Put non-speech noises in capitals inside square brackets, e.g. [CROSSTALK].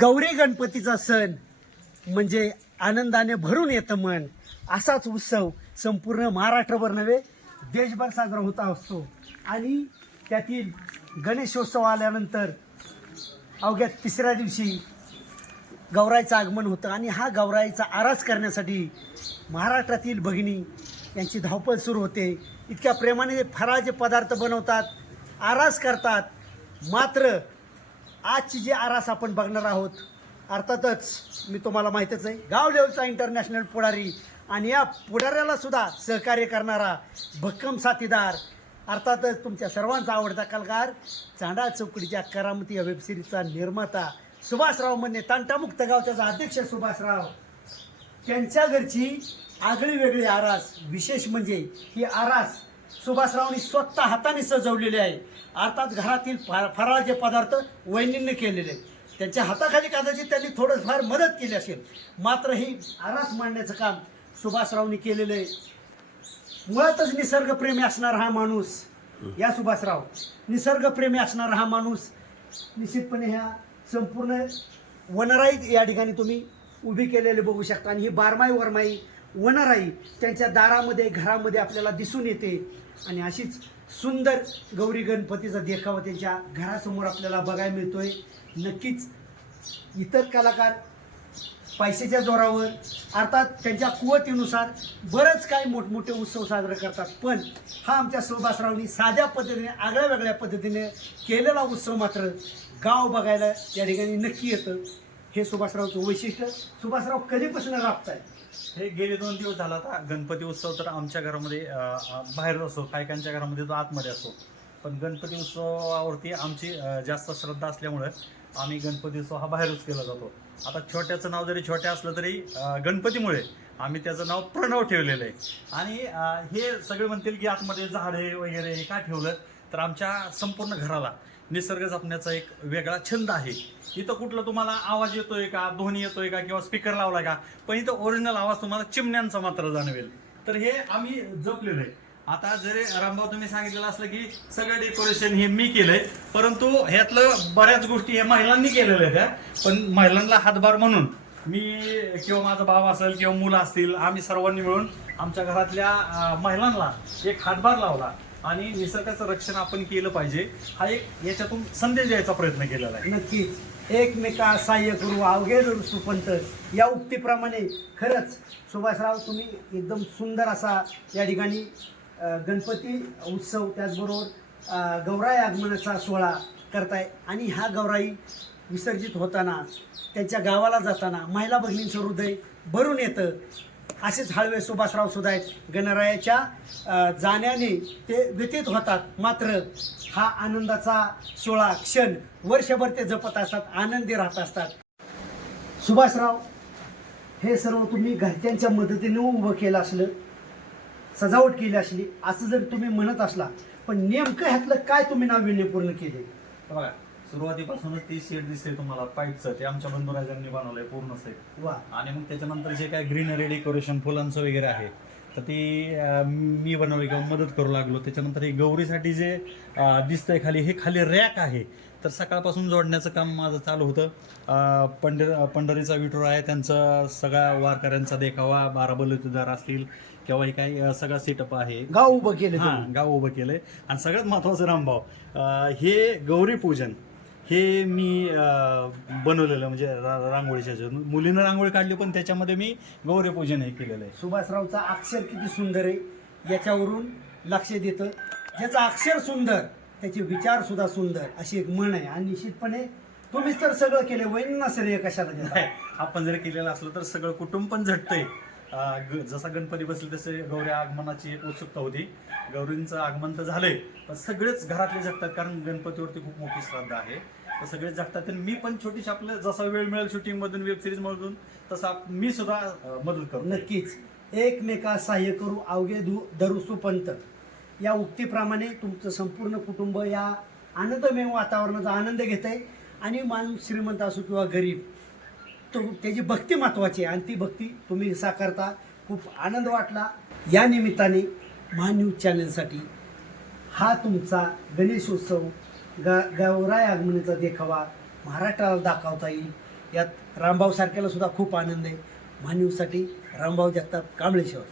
गौरी गणपतीचा सण म्हणजे आनंदाने भरून येतं मन. असाच उत्सव संपूर्ण महाराष्ट्रभर नव्हे देशभर साजरा होता असतो. आणि त्यातील गणेशोत्सव आल्यानंतर अवघ्या तिसऱ्या दिवशी गौराईचं आगमन होतं. आणि हा गौराईचा आरास करण्यासाठी महाराष्ट्रातील भगिनी यांची धावपळ सुरू होते. इतक्या प्रेमाने फराचे पदार्थ बनवतात आरास करतात. मात्र आजची जी आरास आपण बघणार आहोत अर्थातच मी तुम्हाला माहीतच आहे गाव लेवलचा इंटरनॅशनल पुढारी आणि या पुढाऱ्याला सुद्धा सहकार्य करणारा भक्कम साथीदार अर्थातच तुमच्या सर्वांचा आवडता कलाकार चांडा चौकडीच्या करामती या वेबसिरीजचा निर्माता सुभाषराव म्हणजे तांटामुक्त गावच्याचा अध्यक्ष सुभाषराव त्यांच्या घरची आगळी वेगळी आरास विशेष म्हणजे ही आरास सुभाषरावनी स्वतः हाताने सजवलेली आहे. अर्थात घरातील फराळाचे पदार्थ वहिनींनी केलेले. आहेत. त्यांच्या हाताखाली कदाचित त्यांनी थोडंफार मदत केली असेल. मात्र ही आरास मांडण्याचं काम सुभाषरावनी केलेलं आहे. मुळातच निसर्गप्रेमी असणारा हा माणूस या सुभाषराव निसर्गप्रेमी असणारा हा माणूस निश्चितपणे ह्या संपूर्ण वनराई या ठिकाणी तुम्ही उभी केलेले बघू शकता. आणि ही बारमाई वरमाई वनराई त्यांच्या दारामध्ये घरामध्ये आपल्याला दिसून येते. आणि अशीच सुंदर गौरी गणपतीचा देखावा त्यांच्या घरासमोर आपल्याला बघायला मिळतोय. नक्कीच इतर कलाकार पैशाच्या जोरावर अर्थात त्यांच्या कुवतीनुसार बरंच काही मोठमोठे उत्सव साजरे करतात. पण हा आमच्या सुभाषरावनी साध्या पद्धतीने आगळ्या वेगळ्या पद्धतीने केलेला उत्सव मात्र गाव बघायला या ठिकाणी नक्की येतं. हे सुभाषरावचं वैशिष्ट्य सुभाषराव कधीपासून राबताय हे गेले दोन दिवस झाला आता. गणपती उत्सव तर आमच्या घरामध्ये अं, बाहेर असो काही काहींच्या घरामध्ये तो आतमध्ये असो. पण गणपती उत्सवावरती आमची अं, जास्त श्रद्धा असल्यामुळं आम्ही गणपती उत्सव हा बाहेरच केला जातो. आता छोट्याचं नाव जरी छोट्या असलं तरी अं, गणपतीमुळे आम्ही त्याचं नाव प्रणव ठेवलेलं आहे. आणि अं, हे सगळे म्हणतील की आतमध्ये झाडे वगैरे हे का ठेवलं? तर आमच्या संपूर्ण घराला निसर्ग जपण्याचा एक वेगळा छंद आहे. इथं कुठलं तुम्हाला आवाज येतोय का ध्वनी येतोय का किंवा स्पीकर लावला का? पण इथं ओरिजिनल आवाज तुम्हाला चिमण्यांचा मात्र जाणवेल. तर हे आम्ही जपलेलं आहे. आता जरी रामभाऊ तुम्ही सांगितलेलं असलं की सगळं डेकोरेशन हे मी केलंय परंतु ह्यातलं बऱ्याच गोष्टी हे महिलांनी केलेल्या आहेत पण महिलांना हातभार म्हणून मी किंवा माझा भाव असेल किंवा मुलं असतील आम्ही सर्वांनी मिळून आमच्या घरातल्या महिलांना एक हातभार लावला. आणि निसर्गाचं रक्षण आपण केलं पाहिजे हा एक याच्यातून संदेश द्यायचा प्रयत्न केलेला आहे. नक्कीच. एकमेका सहाय्य करू अवघे धरू सुपंत. या उक्तीप्रमाणे खरंच सुभाषराव तुम्ही एकदम सुंदर असा या ठिकाणी गणपती उत्सव त्याचबरोबर गौराई आगमनाचा सोहळा करताय. आणि हा गौराई विसर्जित होताना त्यांच्या गावाला जाताना महिला भगिनींचं हृदय भरून येतं. असेच हळवे सुभाषराव सुद्धा आहेत गणरायाच्या जाण्याने ते व्यतीत होतात. मात्र हा आनंदाचा सोळा क्षण वर्षभर ते जपत असतात आनंदी राहत असतात. सुभाषराव हे सर्व तुम्ही घरच्यांच्या मदतीने उभं केलं असलं सजावट केली असली असं जर तुम्ही म्हणत असला पण नेमकं ह्यातलं काय तुम्ही नाविन्यपूर्ण केले? बघा. सुरुवातीपासूनच ती शेड दिसते तुम्हाला पाईपचं. ते आमच्या बंधुराजांनी बनवलंय पूर्ण सेट वा. आणि मग त्याच्यानंतर जे काय ग्रीनरी डेकोरेशन फुलांचं वगैरे आहे तर ती मी बनवली किंवा मदत करू लागलो. त्याच्यानंतर हे गौरीसाठी जे दिसतंय खाली हे खाली रॅक आहे. तर सकाळपासून जोडण्याचं काम माझं चालू होतं. पंढर पंढरीचा विठोरा आहे त्यांचा सगळ्या वारकऱ्यांचा देखावा बारा बलुतेदार असतील किंवा हे काही सगळा सेटअप आहे. गाव उभं केलं हा. गाव उभं केलंय. आणि सगळ्यात महत्वाचं रामभाव हे गौरी पूजन हे मी अं, बनवलेलं म्हणजे रा- रांगोळीच्या ह्याच्यातून. मुलीनं रांगोळी काढली पण त्याच्यामध्ये मी गौरी पूजन हे केलेलं आहे. सुभाषरावचा अक्षर किती सुंदर आहे याच्यावरून लक्ष देतं. ज्याचं अक्षर सुंदर त्याचे विचार सुद्धा सुंदर अशी एक म्हण आहे. आणि निश्चितपणे तुम्हीच तर सगळं केलं वैन श्रेय कशाला देता? [LAUGHS] आपण जर केलेलं असलं तर सगळं कुटुंब पण झटतंय. ग- जसा गणपती बसले तसे गौऱ्या आगमनाची एक उत्सुकता होती. गौरींचं आगमन तर झालंय पण सगळेच घरातले जगतात कारण गणपतीवरती खूप मोठी श्रद्धा आहे. तर सगळेच जगतात. आणि मी पण छोटीशी आपलं जसा वेळ मिळेल शूटिंग मधून वेब सिरीज मधून तसा मी सुद्धा मदत करतो. नक्कीच. एकमेका सहाय्य करू अवघे धू धरू सुपंत. या उक्तीप्रमाणे तुमचं संपूर्ण कुटुंब या आनंदमय वातावरणाचा आनंद घेत आहे आणि माणूस श्रीमंत असो किंवा गरीब तो त्याची भक्ती महत्त्वाची आहे. आणि ती भक्ती तुम्ही साकारता खूप आनंद वाटला. या निमित्ताने महान्यूज चॅनलसाठी हा तुमचा गणेशोत्सव गा गौराय आगमनाचा देखावा महाराष्ट्राला दाखवता येईल. यात रामभाऊ सारख्याला सुद्धा खूप आनंद आहे. मान्यूसाठी रामभाऊ जगताप कांबळेश्वर.